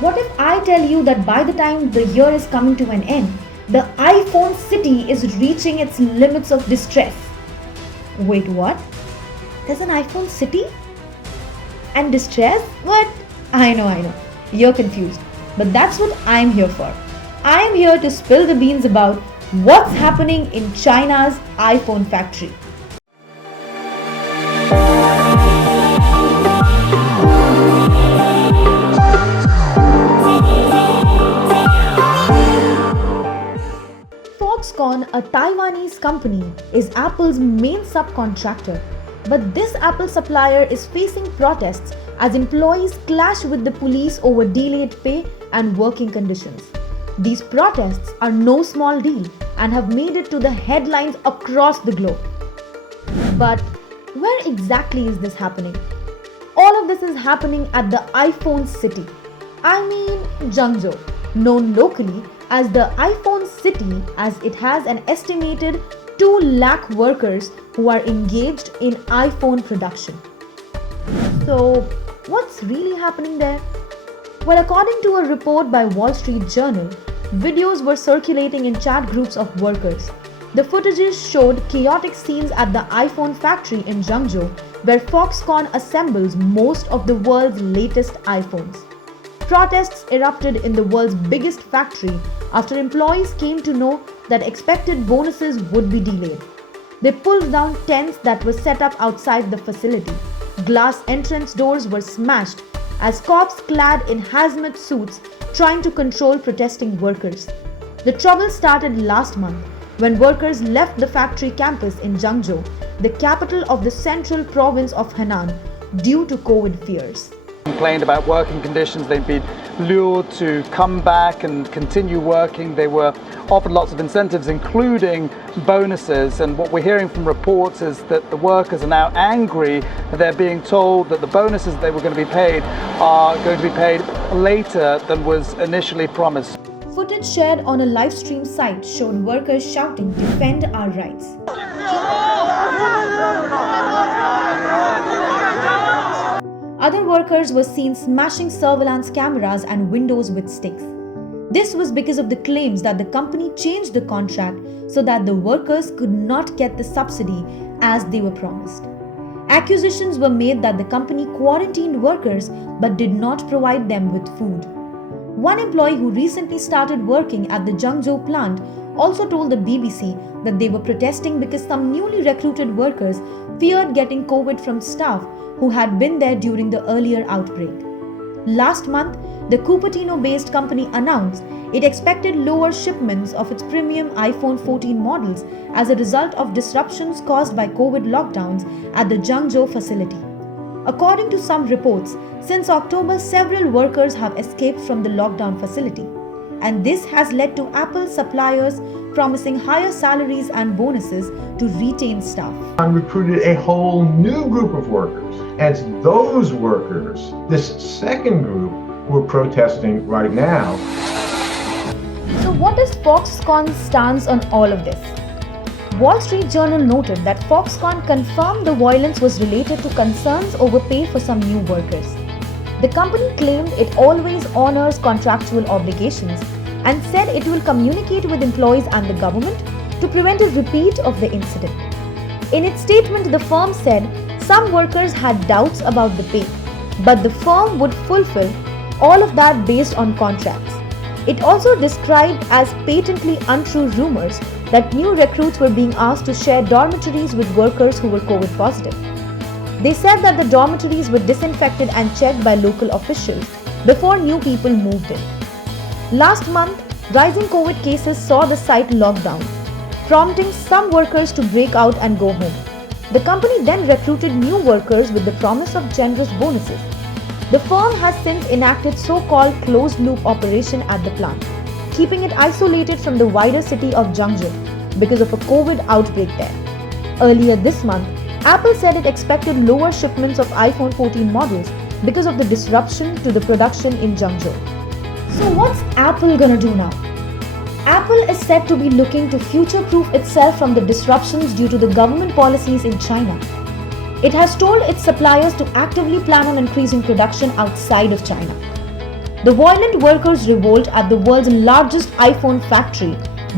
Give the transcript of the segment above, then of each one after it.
What if I tell you that by the time the year is coming to an end, the iPhone city is reaching its limits of distress? Wait, what? There's an iPhone city? And distress? What? I know. You're confused. But that's what I'm here for. I'm here to spill the beans about what's happening in China's iPhone factory. Foxconn, a Taiwanese company, is Apple's main subcontractor. But this Apple supplier is facing protests as employees clash with the police over delayed pay and working conditions. These protests are no small deal and have made it to the headlines across the globe. But where exactly is this happening? All of this is happening at the iPhone city. I mean Zhengzhou, known locally as the iPhone city, as it has an estimated 2 lakh workers who are engaged in iPhone production. So, what's really happening there? Well, according to a report by Wall Street Journal, videos were circulating in chat groups of workers. The footages showed chaotic scenes at the iPhone factory in Zhengzhou, where Foxconn assembles most of the world's latest iPhones. Protests erupted in the world's biggest factory after employees came to know that expected bonuses would be delayed. They pulled down tents that were set up outside the facility. Glass entrance doors were smashed as cops clad in hazmat suits trying to control protesting workers. The trouble started last month when workers left the factory campus in Zhengzhou, the capital of the central province of Henan, due to COVID fears. Complained about working conditions. They'd been lured to come back and continue working. They were offered lots of incentives, including bonuses. And what we're hearing from reports is that the workers are now angry that they're being told that the bonuses they were going to be paid are going to be paid later than was initially promised. Footage shared on a live stream site showed workers shouting, "Defend our rights." Other workers were seen smashing surveillance cameras and windows with sticks. This was because of the claims that the company changed the contract so that the workers could not get the subsidy as they were promised. Accusations were made that the company quarantined workers but did not provide them with food. One employee who recently started working at the Zhengzhou plant also told the BBC that they were protesting because some newly recruited workers feared getting COVID from staff who had been there during the earlier outbreak. Last month, the Cupertino-based company announced it expected lower shipments of its premium iPhone 14 models as a result of disruptions caused by COVID lockdowns at the Zhengzhou facility. According to some reports, since October, several workers have escaped from the lockdown facility. And this has led to Apple suppliers promising higher salaries and bonuses to retain staff. I recruited a whole new group of workers. And it's those workers, this second group, who are protesting right now. So what is Foxconn's stance on all of this? Wall Street Journal noted that Foxconn confirmed the violence was related to concerns over pay for some new workers. The company claimed it always honors contractual obligations and said it will communicate with employees and the government to prevent a repeat of the incident. In its statement, the firm said some workers had doubts about the pay, but the firm would fulfill all of that based on contracts. It also described as patently untrue rumors that new recruits were being asked to share dormitories with workers who were COVID positive. They said that the dormitories were disinfected and checked by local officials before new people moved in. Last month, rising COVID cases saw the site locked down, prompting some workers to break out and go home. The company then recruited new workers with the promise of generous bonuses. The firm has since enacted so-called closed-loop operation at the plant, keeping it isolated from the wider city of Zhengzhou because of a COVID outbreak there. Earlier this month, Apple said it expected lower shipments of iPhone 14 models because of the disruption to the production in Zhengzhou. So what's Apple gonna do now? Apple is said to be looking to future-proof itself from the disruptions due to the government policies in China. It has told its suppliers to actively plan on increasing production outside of China. The violent workers' revolt at the world's largest iPhone factory,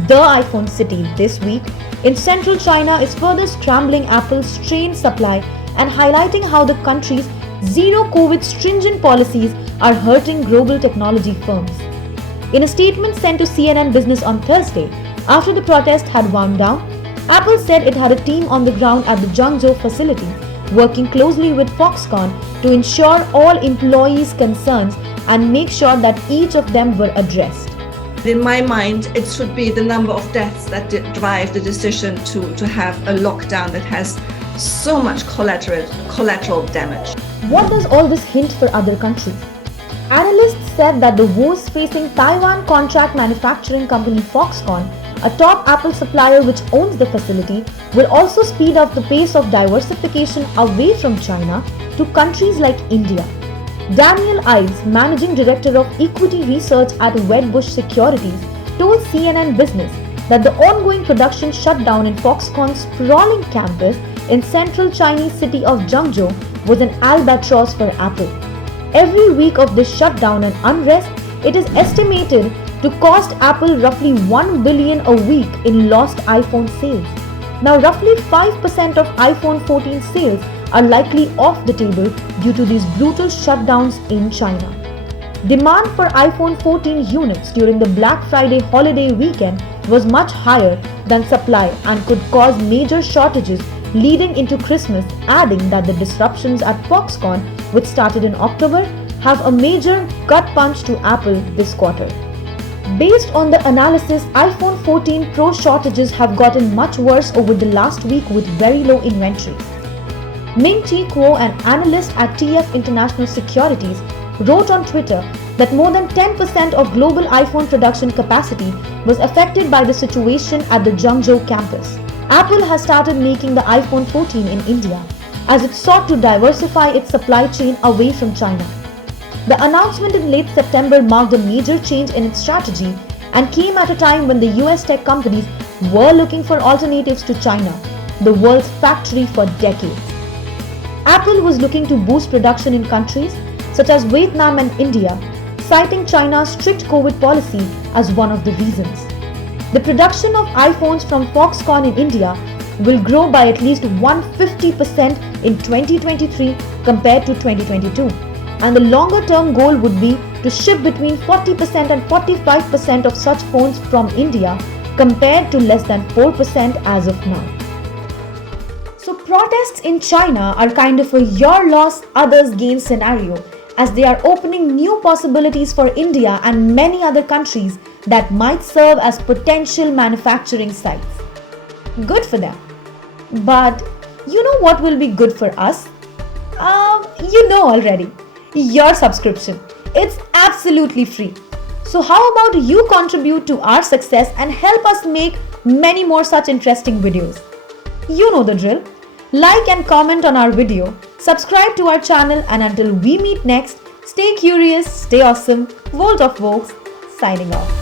the iPhone City, this week in central China is further scrambling Apple's strained supply and highlighting how the country's zero-COVID stringent policies are hurting global technology firms. In a statement sent to CNN Business on Thursday, after the protest had wound down, Apple said it had a team on the ground at the Zhengzhou facility, working closely with Foxconn to ensure all employees' concerns and make sure that each of them were addressed. In my mind, it should be the number of deaths that drive the decision to have a lockdown that has so much collateral damage. What does all this hint for other countries? Analysts said that the woes facing Taiwan contract manufacturing company Foxconn, a top Apple supplier which owns the facility, will also speed up the pace of diversification away from China to countries like India. Daniel Ives, managing director of equity research at Wedbush Securities, told CNN Business that the ongoing production shutdown in Foxconn's sprawling campus in central Chinese city of Zhengzhou was an albatross for Apple. Every week of this shutdown and unrest, it is estimated to cost Apple roughly $1 billion a week in lost iPhone sales. Now, roughly 5% of iPhone 14 sales are likely off the table due to these brutal shutdowns in China. Demand for iPhone 14 units during the Black Friday holiday weekend was much higher than supply and could cause major shortages leading into Christmas, adding that the disruptions at Foxconn, which started in October, have a major gut punch to Apple this quarter. Based on the analysis, iPhone 14 Pro shortages have gotten much worse over the last week with very low inventories. Ming-Chi Kuo, an analyst at TF International Securities, wrote on Twitter that more than 10% of global iPhone production capacity was affected by the situation at the Zhengzhou campus. Apple has started making the iPhone 14 in India as it sought to diversify its supply chain away from China. The announcement in late September marked a major change in its strategy and came at a time when the US tech companies were looking for alternatives to China, the world's factory for decades. Apple was looking to boost production in countries such as Vietnam and India, citing China's strict COVID policy as one of the reasons. The production of iPhones from Foxconn in India will grow by at least 150% in 2023 compared to 2022, and the longer-term goal would be to ship between 40% and 45% of such phones from India compared to less than 4% as of now. So protests in China are kind of a your loss, others gain scenario, as they are opening new possibilities for India and many other countries that might serve as potential manufacturing sites. Good for them. But you know what will be good for us? You know already. Your subscription. It's absolutely free. So how about you contribute to our success and help us make many more such interesting videos? You know the drill. Like and comment on our video, subscribe to our channel, and until we meet next, stay curious, stay awesome. Volt of Vokes, signing off.